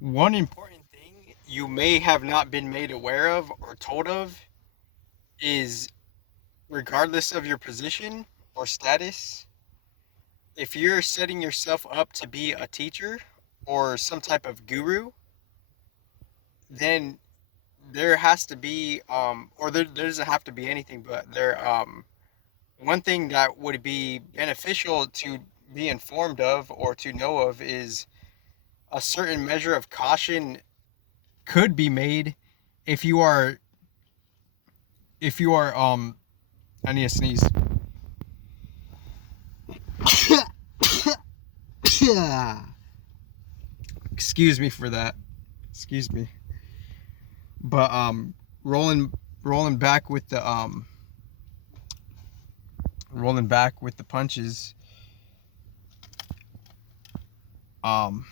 One important thing you may have not been made aware of or told of is, regardless of your position or status, if you're setting yourself up to be a teacher or some type of guru, then there has to be, or there doesn't have to be anything, but one thing that would be beneficial to be informed of or to know of is a certain measure of caution could be made if you are I need to sneeze. Excuse me for that. Excuse me. But rolling rolling back with the rolling back with the punches. Um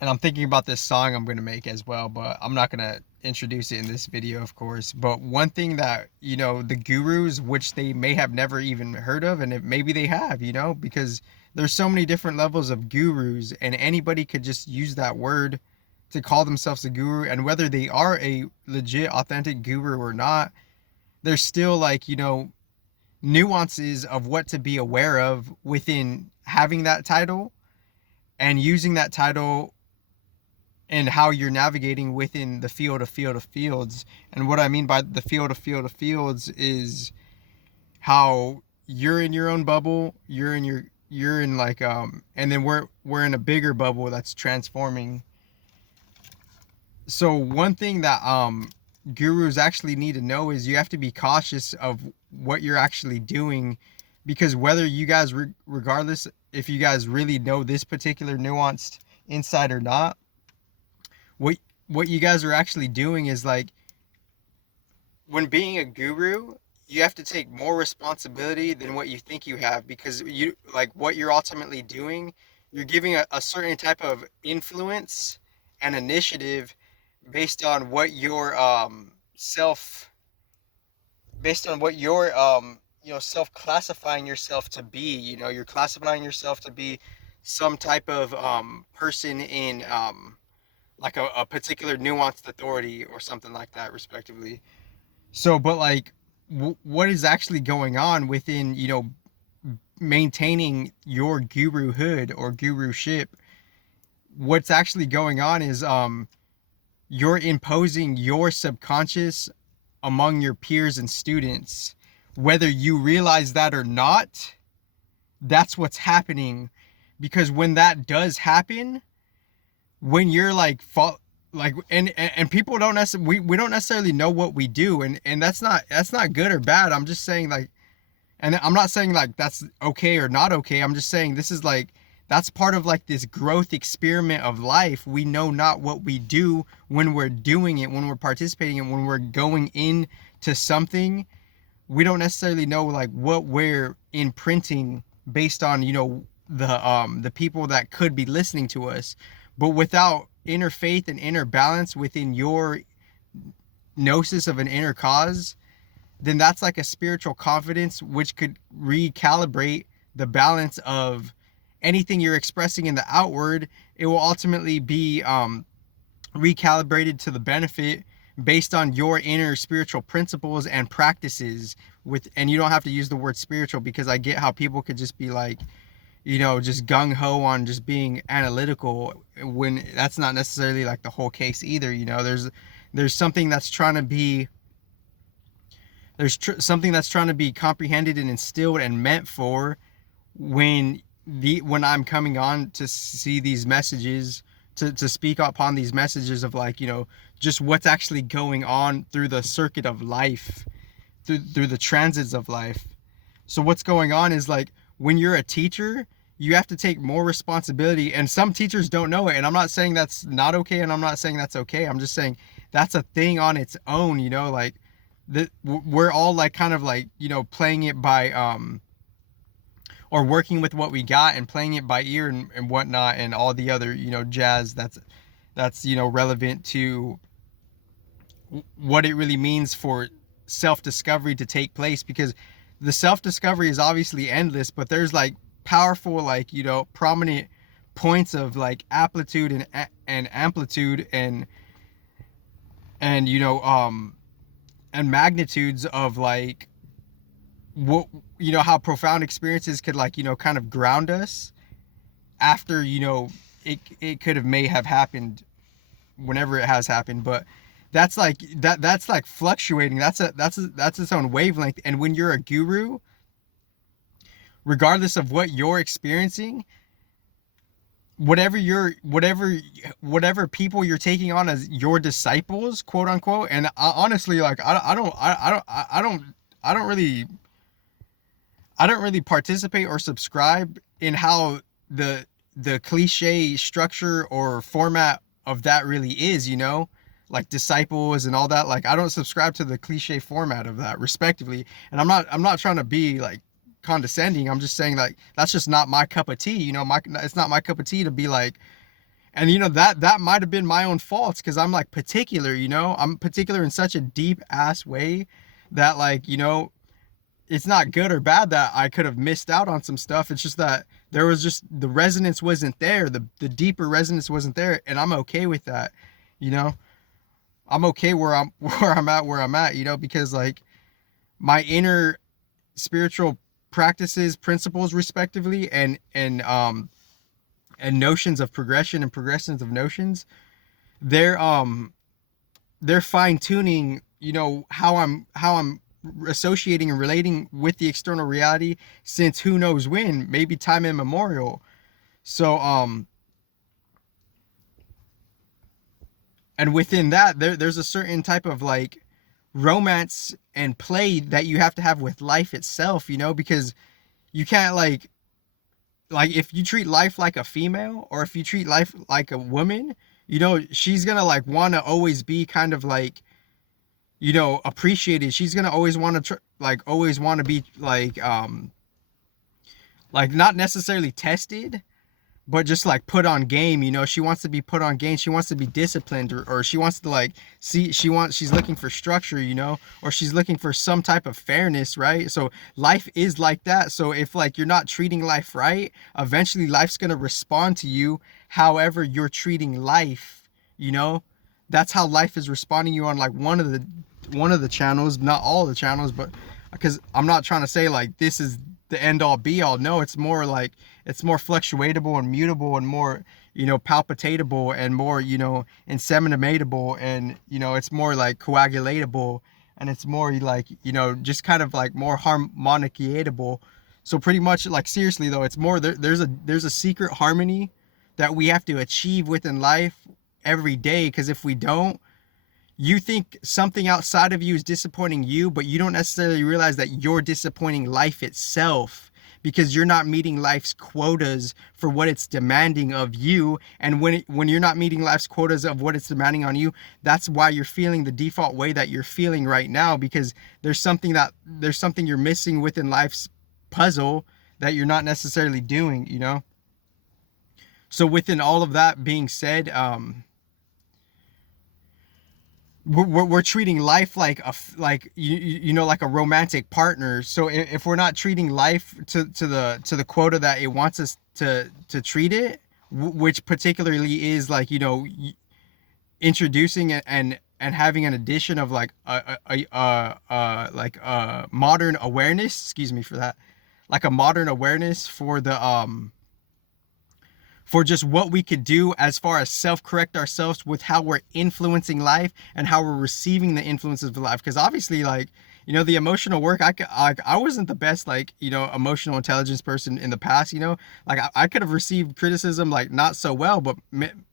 and I'm thinking about this song I'm gonna make as well, but I'm not gonna introduce it in this video, of course. But one thing that, the gurus, which they may have never even heard of, and maybe they have, because there's so many different levels of gurus, and anybody could just use that word to call themselves a guru, and whether they are a legit, authentic guru or not, there's still, like, nuances of what to be aware of within having that title and using that title, and how you're navigating within the field of fields. And what I mean by the field of fields is how you're in your own bubble, you're in, like, and then we're in a bigger bubble that's transforming. So one thing that gurus actually need to know is you have to be cautious of what you're actually doing, because whether you guys regardless if you guys really know this particular nuanced insight or not, what what you guys are actually doing is, like, when being a guru, you have to take more responsibility than what you think you have, because you, like, what you're ultimately doing, you're giving a certain type of influence and initiative based on what your self based on what your self classifying yourself to be. You're classifying yourself to be some type of person in, like, a particular nuanced authority or something like that, respectively. So, but, like, what is actually going on within, maintaining your guruhood or guruship? What's actually going on is, you're imposing your subconscious among your peers and students, whether you realize that or not. That's what's happening, because when that does happen, when you're, like, like, and people don't necessarily, we don't necessarily know what we do, and that's not good or bad. I'm just saying, like, and I'm not saying, like, that's okay or not okay. I'm just saying this is, like, that's part of, like, this growth experiment of life. We know not what we do when we're doing it, when we're participating in, when we're going into something. We don't necessarily know, like, what we're imprinting based on, the people that could be listening to us. But without inner faith and inner balance within your gnosis of an inner cause, then that's like a spiritual confidence which could recalibrate the balance of anything you're expressing in the outward. It will ultimately be recalibrated to the benefit based on your inner spiritual principles and practices. And you don't have to use the word spiritual, because I get how people could just be like, just gung-ho on just being analytical, when that's not necessarily, like, the whole case either. There's something that's trying to be something that's trying to be comprehended and instilled and meant for, when I'm coming on to see these messages, to speak upon these messages of, like, just what's actually going on through the circuit of life, through the transits of life. So what's going on is, like, when you're a teacher, you have to take more responsibility, and some teachers don't know it. And I'm not saying that's not okay, and I'm not saying that's okay. I'm just saying that's a thing on its own. Like, that we're all, like, kind of, like, playing it by or working with what we got and playing it by ear and whatnot, and all the other, jazz that's relevant to what it really means for self-discovery to take place. Because the self-discovery is obviously endless, but there's, like, powerful, like, prominent points of like amplitude and amplitude and you know and magnitudes of like what, you know, how profound experiences could like, you know, kind of ground us after, you know, it could have may have happened whenever it has happened. But that's like that's like fluctuating. That's its own wavelength. And when you're a guru, regardless of what you're experiencing, whatever people you're taking on as your disciples, quote unquote. And honestly, like I don't really participate or subscribe in how the cliche structure or format of that really is, you know, like disciples and all that. Like I don't subscribe to the cliche format of that, respectively. And I'm not trying to be like condescending. I'm just saying like that's just not my cup of tea, you know. It's not my cup of tea to be like, and you know that might have been my own faults because I'm like particular, you know. I'm particular in such a deep ass way that like, you know, it's not good or bad that I could have missed out on some stuff. It's just that there was just the resonance wasn't there. The deeper resonance wasn't there, and I'm okay with that. You know, I'm okay where I'm at, you know, because like my inner spiritual practices, principles respectively, and notions of progression and progressions of notions, they're fine tuning, you know, how I'm associating and relating with the external reality since who knows when, maybe time immemorial. So and within that there's a certain type of like romance and play that you have to have with life itself, you know, because you can't like if you treat life like a female or if you treat life like a woman, you know, she's gonna like want to always be kind of like, you know, appreciated. She's gonna always want to always want to be like not necessarily tested, but just like put on game, you know. She wants to be put on game. She wants to be disciplined, or she wants to like she's looking for structure, you know, or she's looking for some type of fairness, right? So life is like that. So if like you're not treating life right, eventually life's gonna respond to you however you're treating life, you know. That's how life is responding you on like one of the channels, not all the channels, but because I'm not trying to say like this is the end all be all. No, it's more like it's more fluctuatable and mutable and more, you know, palpitatable and more, you know, inseminamatable, and you know, it's more like coagulatable, and it's more like, you know, just kind of like more harmonicatable. So pretty much like seriously though, it's more there's a secret harmony that we have to achieve within life every day, because if we don't, you think something outside of you is disappointing you, but you don't necessarily realize that you're disappointing life itself because you're not meeting life's quotas for what it's demanding of you. And when you're not meeting life's quotas of what it's demanding on you, that's why you're feeling the default way that you're feeling right now, because there's something you're missing within life's puzzle that you're not necessarily doing, you know? So within all of that being said, we're treating life like you know, like a romantic partner. So if we're not treating life to the quota that it wants us to treat it, which particularly is like, you know, introducing and having an addition of like a modern awareness, excuse me for that, like a modern awareness for just what we could do as far as self-correct ourselves with how we're influencing life and how we're receiving the influences of life. Because obviously, like, you know, the emotional work, I wasn't the best, like, you know, emotional intelligence person in the past, you know, like I could have received criticism like not so well, but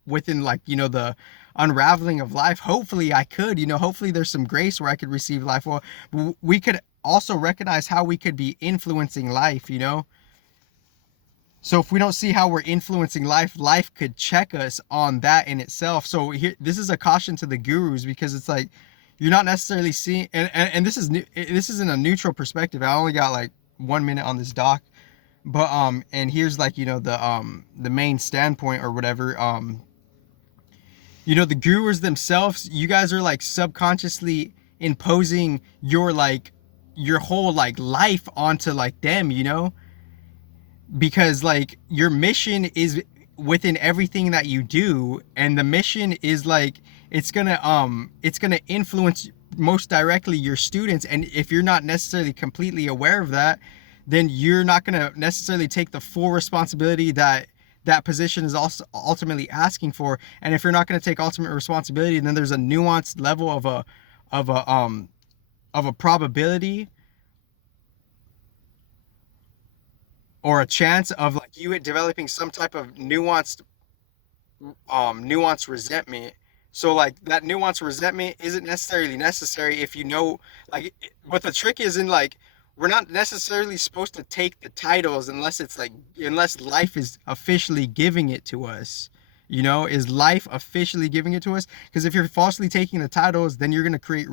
within like, you know, the unraveling of life, hopefully I could, you know, hopefully there's some grace where I could receive life. Well, we could also recognize how we could be influencing life, you know. So if we don't see how we're influencing life, life could check us on that in itself. So here, this is a caution to the gurus, because it's like you're not necessarily seeing, and this is this isn't a neutral perspective. I only got like 1 minute on this doc, but and here's like, you know, the main standpoint or whatever. You know, the gurus themselves, you guys are like subconsciously imposing your whole like life onto like them, you know, because like your mission is within everything that you do, and the mission is like it's gonna influence most directly your students. And if you're not necessarily completely aware of that, then you're not gonna necessarily take the full responsibility that that position is also ultimately asking for. And if you're not going to take ultimate responsibility, then there's a nuanced level of a probability or a chance of like you developing some type of nuanced resentment. So like that nuanced resentment isn't necessarily necessary if you know, like, what the trick is in, like, we're not necessarily supposed to take the titles unless it's like, unless life is officially giving it to us. Is life officially giving it to us? Because if you're falsely taking the titles, then you're going to create